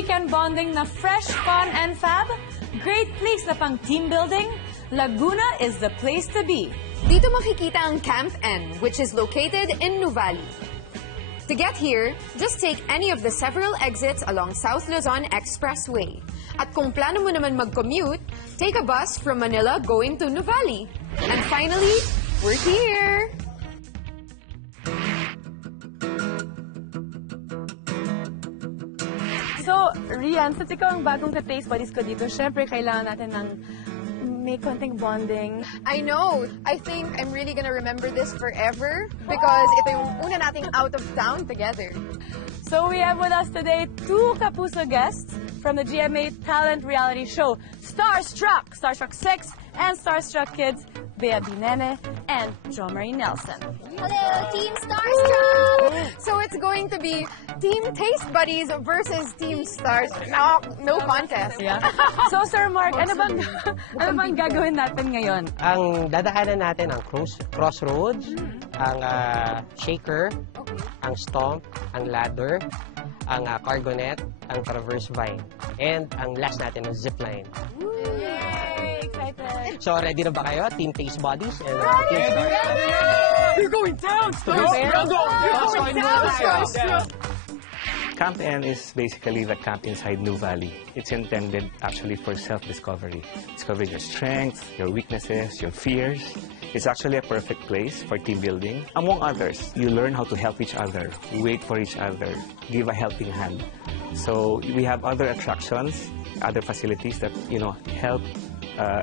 weekend bonding na fresh, fun, and fab? Great place na pang team building? Laguna is the place to be. Dito makikita ang Camp N, which is located in Nuvali. To get here, just take any of the several exits along South Luzon Expressway. At kung plano mo naman mag-commute, take a bus from Manila going to Nuvali. And finally, we're here! So, Rian, since ikaw ang bagong ka-taste buddies ko dito, syempre kailangan natin ng may konting bonding. I know. I think I'm really gonna remember this forever because ito yung una nating out of town together. So we have with us today two Kapuso guests from the GMA Talent Reality Show, Starstruck, Starstruck 6, and Starstruck Kids, Bea Binene and Jo Marie Nelson. Hello, Team Starstruck! So it's going to be Team Taste Buddies versus Team Stars. No contest. Yeah. So Sir Mark, ano bang gagawin natin ngayon? Ang dadaanan natin ang crossroads, ang shaker, ang stomp, ang ladder, ang cargonet, ang traverse vine, and ang last natin ang zipline. Yay! Excited! So ready na ba kayo? Team Taste Buddies and Team Stars? You're going down, Stars! Camp N is basically the camp inside Nuvali. It's intended actually for self-discovery. Discover your strengths, your weaknesses, your fears. It's actually a perfect place for team building. Among others, you learn how to help each other, wait for each other, give a helping hand. So we have other attractions, other facilities that help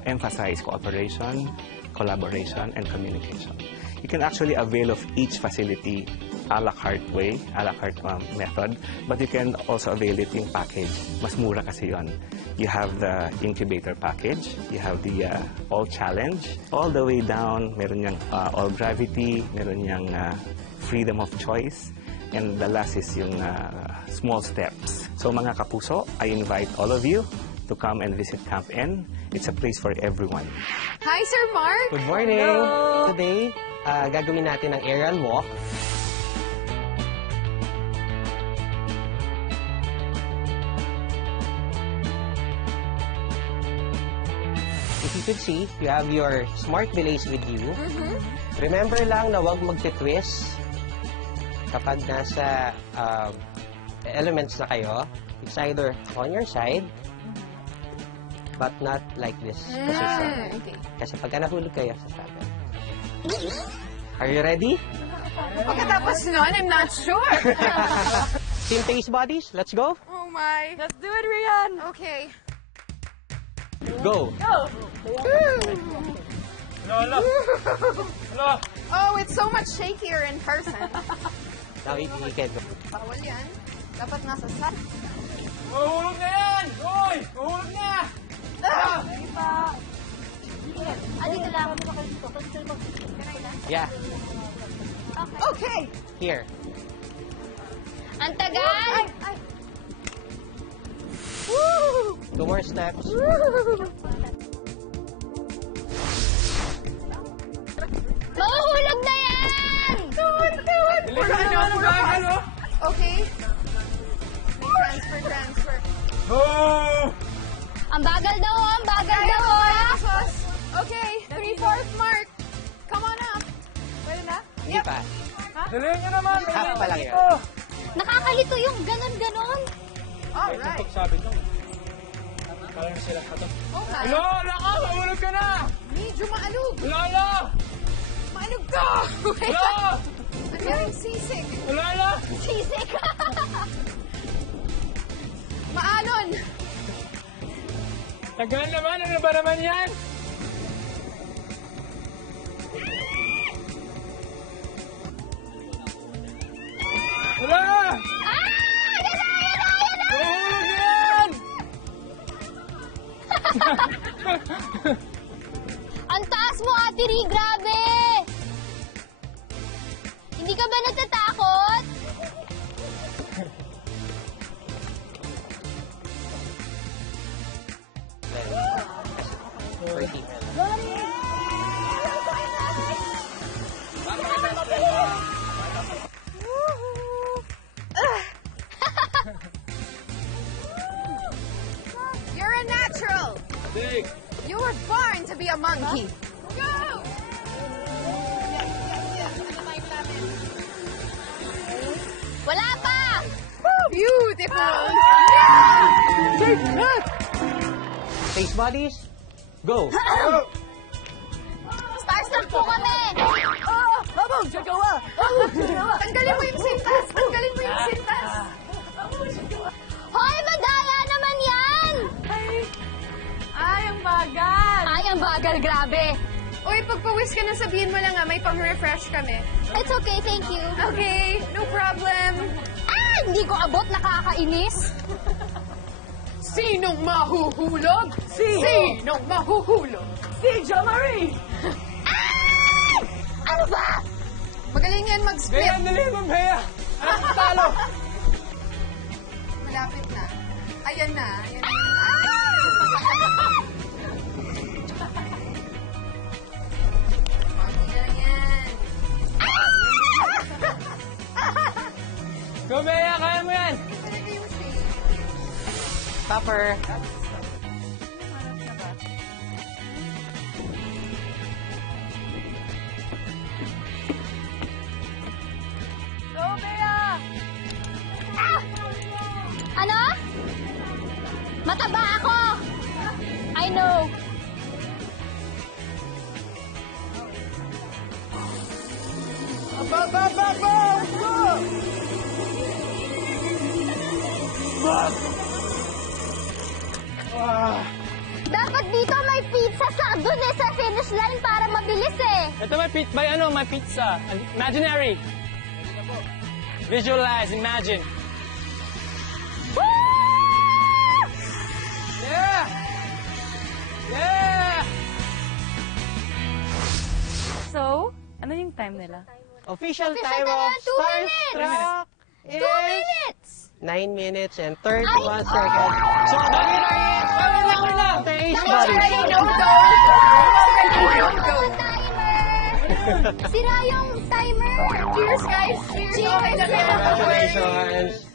emphasize cooperation, collaboration, and communication. You can actually avail of each facility a la carte way, a la carte method, but you can also avail it in package. Mas mura kasi yun. You have the incubator package, you have the all challenge, all the way down, meron niyang all gravity, meron niyang freedom of choice, and the last is yung small steps. So mga kapuso, I invite all of you to come and visit Camp N. It's a place for everyone. Hi, Sir Mark! Good morning! Hello. Today, gagawin natin ang aerial walk. If you could see, you have your smart delays with you. Remember lang na huwag magtitwist kapag nasa elements na kayo. It's either on your side, but not like this position. Okay. Kasi pagka nahulog kayo, sasabi. Are you ready? Pagkatapos nun, I'm not sure. Team Taste Buddies, let's go. Oh my. Let's do it, Rian! Okay. Go. Go! Oh, it's so much shakier in person. Now you can go. Bawal yan. Dapat nasa sat. Mahulog na yan! Hoy! Mahulog na! Dito lang. Yeah, Okay. here. Ang tagal! Two more steps. Mahuhulog na yan! Okay. Transfer. Oh! Ang bagal daw, ang bagal daw, ah! Okay, 3/4 mark. Come on up. Pwede na? Hindi pa. Dalihan nyo naman! Half pa lang yun. Nakakalito yung ganon-ganon. Alright. Sabi ko. Kala na sila kato. Okay. Hello! Naka! Mahulog ka na! Medyo maalog. Wala! Maalog ka! Wala! I'm getting seasick. Wala! Sisik. Maalon. Tagal naman! Ano ba naman yan? Wala! Mahulog na yan! Ang taas mo, Ate Ri, grabe! Hindi ka ba natatakot? You were born to be a monkey. Go! Wala pa! Beautiful! Face bodies, go! Starstruck po kami! Tanggalin mo yung sintas! Tanggalin mo yung sintas! Hoy, madaya naman yan! Ay, ang bagal! Ay, ang bagal, grabe. Uy, pagpawis ka na, sabihin mo lang may pang-refresh kami. It's okay, thank you. Okay, no problem. Ah, hindi ko abot, nakakainis. Sinong mahuhulog? Sinong mahuhulog? Si Jo Marie! Ano ba? Magaling yan mag-split. Bea, dali mo, Bea! Anak ko talo! Malapit na. Ayan na. Ayan na. Konti na lang yan. Go, Bea! Kaya mo yan! Talaga yung shape. Topper. Go, Bea! Ano? Mataba ako! I know. Dapat dito may pizza sa dun sa finish line para mabilis eh. Ito may pizza. Imaginary. Visualize, imagine. Yeah! Yeah! So, ano yung time nila? Official Official time time of na 2 minutes. Starstruck 2 is minutes! 9 minutes and 31 seconds. So, Wait lang! face Sorry, bodies. no go! Timer! Sira yung timer! Cheers, guys! Cheers! Okay na Cheers! Congratulations.